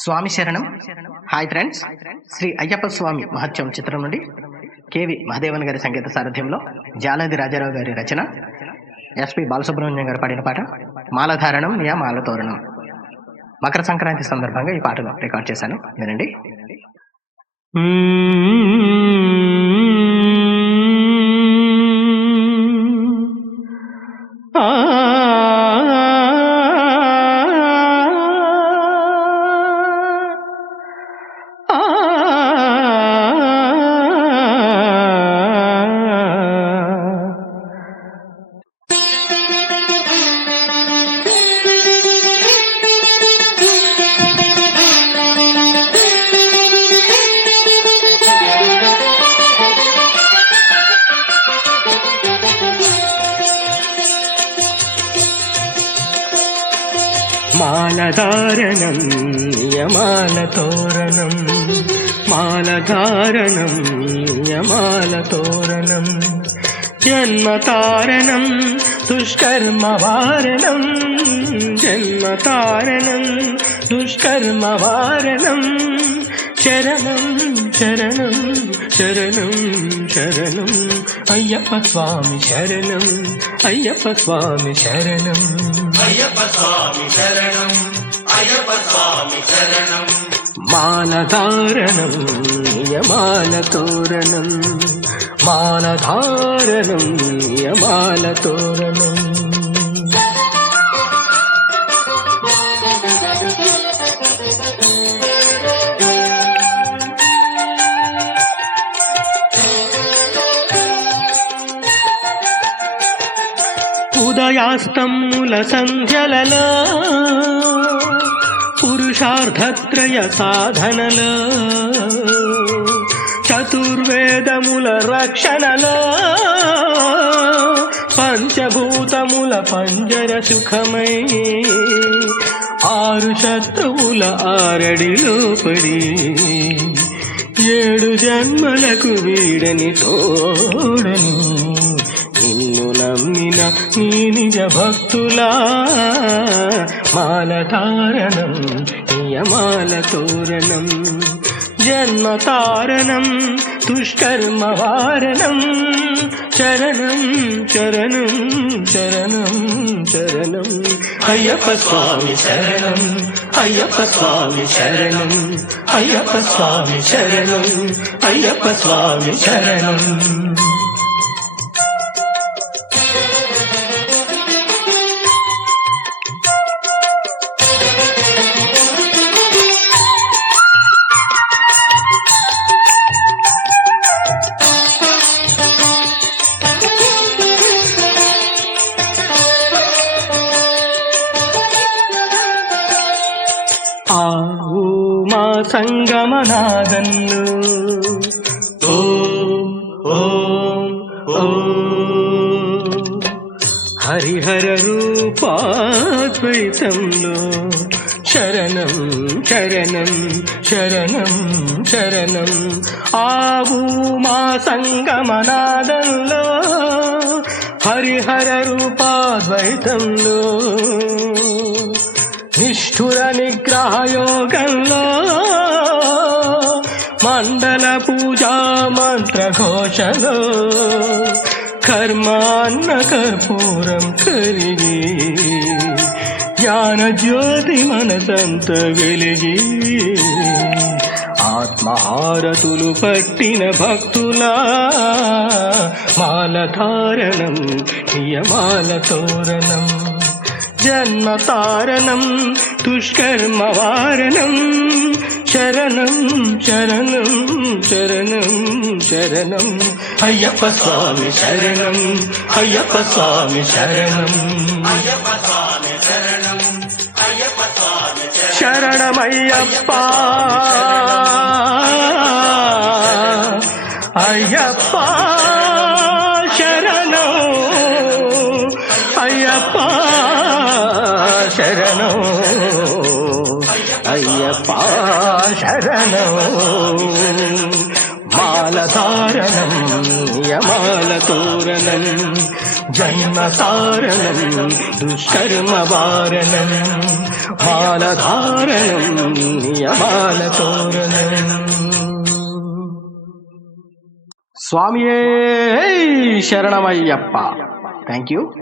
స్వామి శరణం. Hi friends, Shri Ayyappa స్వామి మహత్యం చిత్రం నుండి కేవి మహదేవన్ గారి సంగీత సారథ్యంలో జాలాది రాజారావు గారి రచన, ఎస్పి బాలసుబ్రహ్మణ్యం గారు పాడిన పాట మాలధారణం యా మాలతోరణం. మకర సంక్రాంతి సందర్భంగా ఈ పాటను రికార్డ్ చేశాను, వినండి. మాలధారణం యమాలతోరణం, మాలధారణం యమాలతోరణం, జన్మతారణం దుష్కర్మవారణం, జన్మతారణం దుష్కర్మవారణం. శరణం శరణం శరణం శరణం అయ్యప్ప స్వామి శరణం, అయ్యప్ప స్వామి శరణం, అయ్యప్ప స్వామి శరణం, అయ్యప్ప స్వామి శరణం. మాలధారణం యమాలతోరణం, మాలధారణం యమాలతోరణం. ఉదయాస్తముల సంధ్యలలో పురుషార్థత్రయ సాధనలో, చతుర్వేదముల రక్షణలో, పంచభూతముల పంజర సుఖమై, ఆరు శత్రువుల ఆరడిలో పడి, ఏడు జన్మలకు వీడని తోడని నిన్ను నమ్మిన నీ నిజ భక్తులా. మాలధారణం నియమాలతోరణం, జన్మతారణం దుష్కర్మవారణం. శరణం శరణం శరణం శరణం అయ్యప్ప స్వామి శరణం, అయ్యప్ప స్వామి శరణం, అయ్యప్ప స్వామి శరణం, అయ్యప్ప స్వామి శరణం. ఆవు మా సంగమనాదంలో ఓం ఓం ఓం, హరిహర రూపాద్వైతంలో శరణం శరణం శరణం శరణం. ఆవు మా సంగమనాదంలో హరిహర రూపాద్వైతంలో, నిష్ఠుర నిగ్రహ యోగంలో, మండల పూజా మంత్ర ఘోషలో, కర్మాన్న కర్పూరం కరిగి, జ్ఞాన జ్యోతి మనసంత వెలిగి, ఆత్మహారతులు పట్టిన భక్తులా. మాలధారణం నియమాలతోరణం, జన్మతారణం దుష్కర్మవారణం. శరణం శరణం శరణం శరణం అయ్యప్ప స్వామి శరణం, అయ్యప్ప స్వామి శరణం, అయ్యప్ప స్వామి శరణం, అయ్యప్ప స్వామి శరణమయ్యప్ప అయ్యప్ప శరణం, అయ్యప్ప శరణం, అయ్యప్ప శరణం. మాలధారణం యమాలతోరణం, జన్మతారణం దుష్కర్మవారణం. మాలధారణం నియమాల తోరణం. స్వామియే శరణమయ్యప్ప. Thank you.